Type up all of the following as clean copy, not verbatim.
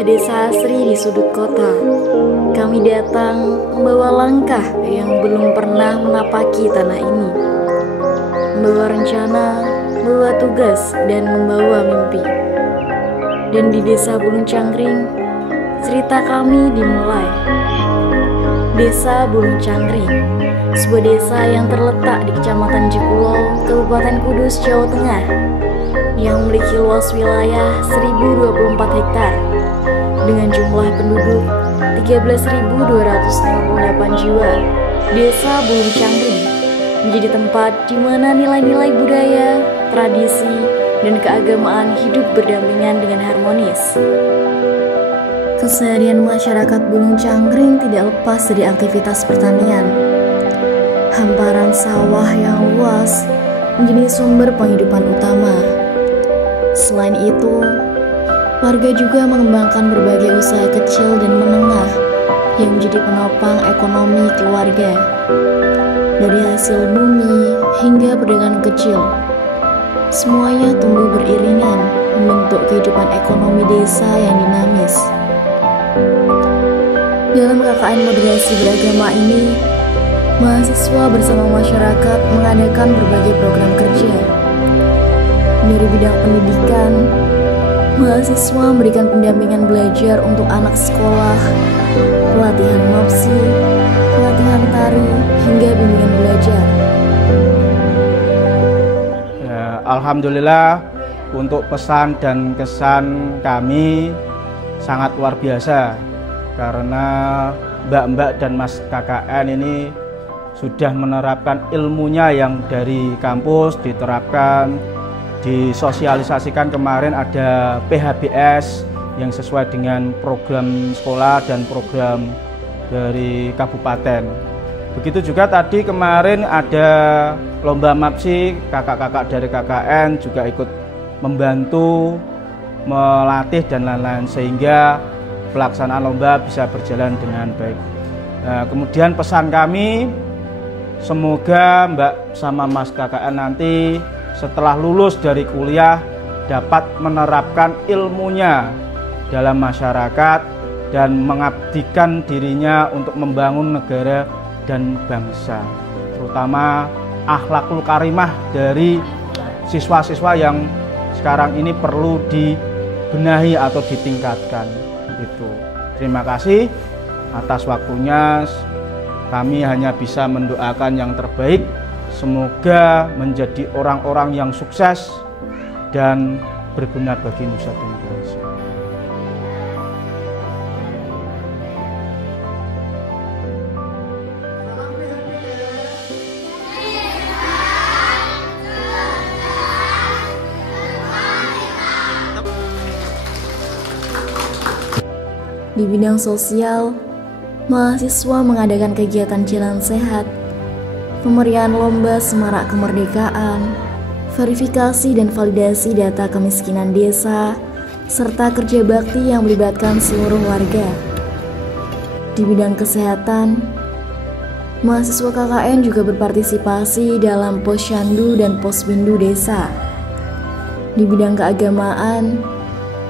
sebuah desa asri di sudut kota, kami datang membawa langkah yang belum pernah menapaki tanah ini, membawa rencana, membawa tugas, dan membawa mimpi. Dan di desa Bulung Cangkring, cerita kami dimulai. Desa Bulung Cangkring, sebuah desa yang terletak di Kecamatan Jekulo, Kabupaten Kudus, Jawa Tengah, yang memiliki luas wilayah 1024 hektar dengan jumlah penduduk 13.258 jiwa. Desa Bulung Cangkring menjadi tempat di mana nilai-nilai budaya, tradisi, dan keagamaan hidup berdampingan dengan harmonis. Keseharian masyarakat Bulung Cangkring tidak lepas dari aktivitas pertanian. Hamparan sawah yang luas menjadi sumber penghidupan utama. Selain itu, warga juga mengembangkan berbagai usaha kecil dan menengah yang menjadi penopang ekonomi keluarga. Dari hasil bumi hingga perdagangan kecil, semuanya tumbuh beriringan membentuk kehidupan ekonomi desa yang dinamis. Dalam KKN moderasi beragama ini, mahasiswa bersama masyarakat mengadakan berbagai program kerja. Dari bidang pendidikan, mahasiswa memberikan pendampingan belajar untuk anak sekolah, pelatihan MAPSI, pelatihan tari, hingga bimbingan belajar. Ya, alhamdulillah untuk pesan dan kesan kami sangat luar biasa karena mbak-mbak dan mas KKN ini sudah menerapkan ilmunya yang dari kampus diterapkan, disosialisasikan. Kemarin ada PHBS yang sesuai dengan program sekolah dan program dari kabupaten. Begitu juga tadi kemarin ada lomba MAPSI, kakak-kakak dari KKN juga ikut membantu, melatih dan lain-lain sehingga pelaksanaan lomba bisa berjalan dengan baik. Nah, kemudian pesan kami, semoga Mbak sama Mas KKN nanti setelah lulus dari kuliah dapat menerapkan ilmunya dalam masyarakat dan mengabdikan dirinya untuk membangun negara dan bangsa, terutama akhlakul karimah dari siswa-siswa yang sekarang ini perlu dibenahi atau ditingkatkan. Itu. Terima kasih atas waktunya. Kami hanya bisa mendoakan yang terbaik. Semoga menjadi orang-orang yang sukses dan berguna bagi nusa dan bangsa. Di bidang sosial, mahasiswa mengadakan kegiatan jalan sehat, pemerian lomba semarak kemerdekaan, verifikasi dan validasi data kemiskinan desa, serta kerja bakti yang melibatkan seluruh warga. Di bidang kesehatan, mahasiswa KKN juga berpartisipasi dalam posyandu dan posbindu desa. Di bidang keagamaan,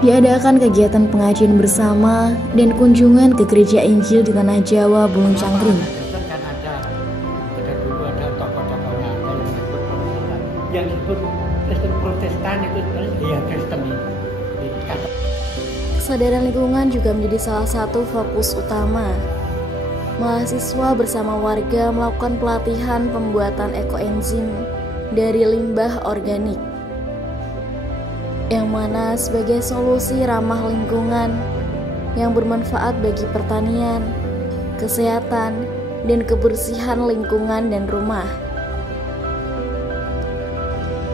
diadakan kegiatan pengajian bersama dan kunjungan ke gereja Injil di Tanah Jawa, Bulung Cangkring. Yang disebut Kristen Protestan itu ya Kristen ini. Kesadaran lingkungan juga menjadi salah satu fokus utama. Mahasiswa bersama warga melakukan pelatihan pembuatan ekoenzim dari limbah organik, yang mana sebagai solusi ramah lingkungan yang bermanfaat bagi pertanian, kesehatan, dan kebersihan lingkungan dan rumah.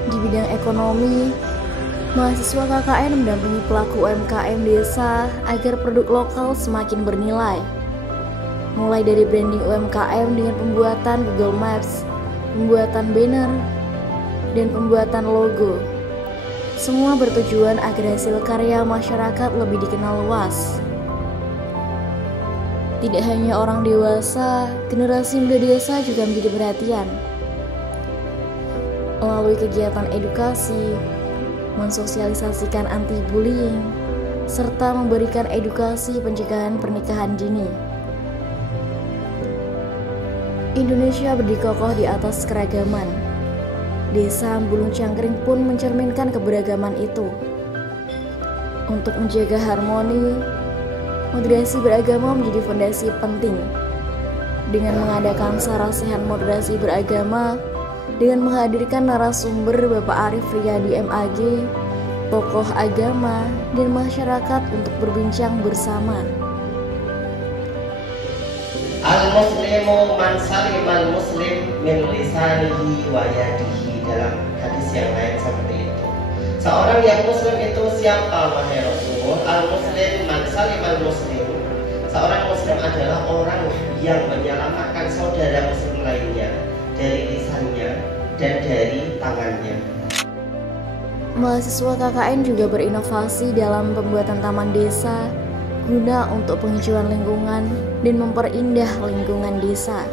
Di bidang ekonomi, mahasiswa KKN mendampingi pelaku UMKM desa agar produk lokal semakin bernilai. Mulai dari branding UMKM dengan pembuatan Google Maps, pembuatan banner, dan pembuatan logo. Semua bertujuan agar hasil karya masyarakat lebih dikenal luas. Tidak hanya orang dewasa, generasi muda desa juga menjadi perhatian. Melalui kegiatan edukasi, mensosialisasikan anti-bullying, serta memberikan edukasi pencegahan pernikahan dini. Indonesia berdiri kokoh di atas keragaman. Desa Bulung Cangkring pun mencerminkan keberagaman itu. Untuk menjaga harmoni, moderasi beragama menjadi fondasi penting. Dengan mengadakan sarasehan moderasi beragama, dengan menghadirkan narasumber Bapak Arif Riyadi MAG, tokoh agama, dan masyarakat untuk berbincang bersama. Al-muslimu man salimal muslim min lisanihi wa yadihi. Dalam hadis yang lain seperti itu. Seorang yang muslim itu siapa, wahai Rasul? Al-muslim man salimal muslim. Seorang muslim adalah orang yang menyelamatkan saudara muslim lainnya dari lisannya dan dari tangannya. Mahasiswa KKN juga berinovasi dalam pembuatan taman desa guna untuk penghijauan lingkungan dan memperindah lingkungan desa.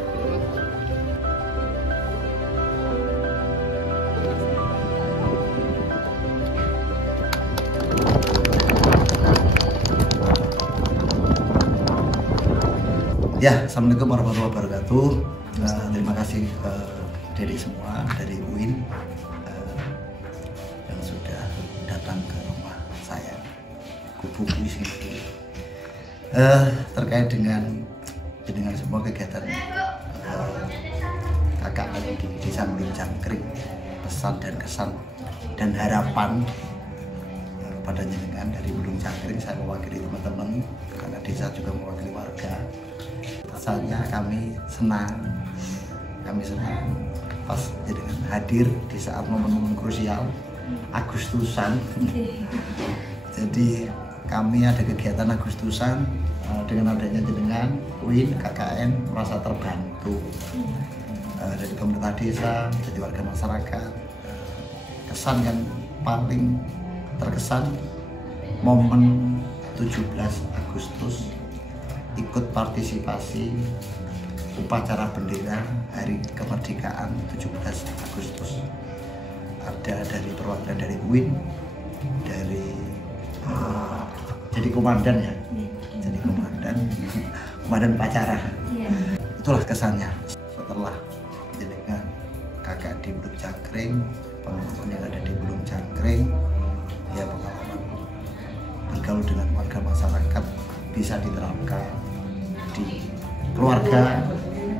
Ya, Assalamualaikum warahmatullahi wabarakatuh. Terima kasih dari semua dari UIN yang sudah datang ke rumah saya, kubu sini terkait dengan semua kegiatan KKN di Desa Bulung Cangkring, pesan dan kesan dan harapan pada jenengan dari Bulung Cangkring. Saya mewakili teman-teman karena desa juga mewakili warga. Pesannya kami senang pas jenengan hadir di saat momen-momen krusial Agustusan. Jadi kami ada kegiatan Agustusan, dengan adanya jenengan UIN KKN merasa terbantu dari pemerintah desa, jadi warga masyarakat. Kesan yang paling terkesan momen 17 Agustus ikut partisipasi upacara bendera Hari Kemerdekaan 17 Agustus. Ada dari perwakilan dari UIN, dari jadi komandan ya, jadi komandan upacara. Itulah kesannya. Setelah jenengan kakak di Bulung Cangkring, penonton yang ada di Bulung Cangkring, ya pengalaman bergaul dengan warga masyarakat bisa diterapkan di keluarga,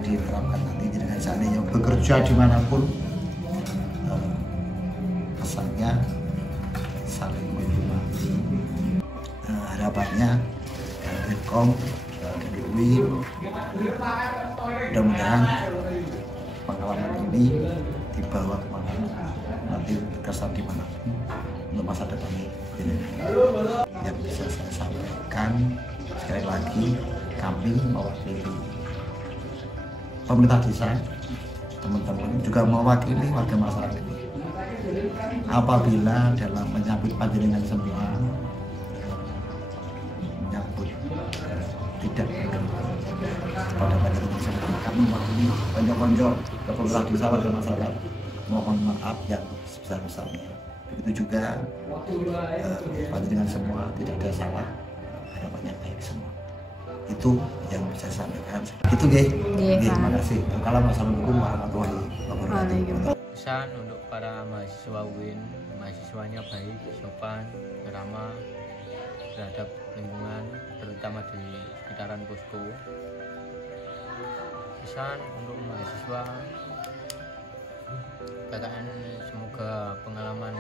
diterapkan nanti dengan seandainya bekerja dimanapun. Pesannya saling menghormati. Harapannya Telkom dari UIN, mudah-mudahan pengalaman ini dibawa kemana nanti kesan dimanapun untuk masa depan ini. Yang bisa saya sampaikan sekali lagi, kami mewakili pemerintah desa, teman-teman juga mewakili warga masyarakat. Apabila dalam menyambut panjenengan semua menyambut tidak pada panjenengan semua, kami mewakili konco-konco ke pemerintah desa, warga masyarakat, mohon maaf yang sebesar-besarnya. Begitu juga panjenengan semua tidak ada salah, harapannya baik semua. Itu yang bisa saya sampaikan. Itu terima kasih. Assalamualaikum warahmatullahi wabarakatuh. Pesan untuk para mahasiswa UIN, mahasiswanya baik, sopan, ramah terhadap lingkungan, terutama di sekitaran posko. Pesan untuk mahasiswa KKN, semoga pengalaman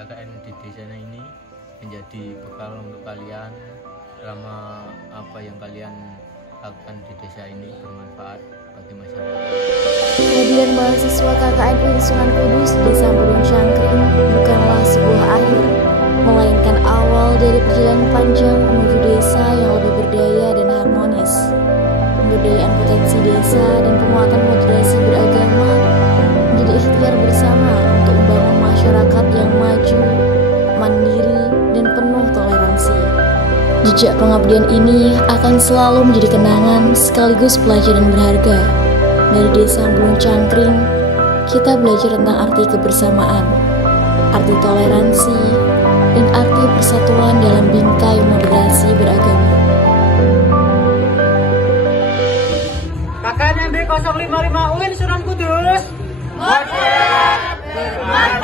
KKN di desa ini menjadi bekal untuk kalian selama apa yang kalian lakukan di desa ini bermanfaat bagi masyarakat. Kehadiran mahasiswa KKN UIN Sunan Kudus Desa Bulung Cangkring bukanlah sebuah akhir, melainkan awal dari perjalanan panjang menuju desa yang lebih berdaya dan harmonis. Pemberdayaan potensi desa dan penguatan moderasi beragama menjadi ikhtiar bersama untuk membangun masyarakat yang maju, mandiri, dan penuh toleransi. Jejak pengabdian ini akan selalu menjadi kenangan sekaligus pelajaran berharga. Dari Desa Bulung Cangkring, kita belajar tentang arti kebersamaan, arti toleransi, dan arti persatuan dalam bingkai moderasi beragama. KKN MB 055 UIN Sunan Kudus. Merdeka!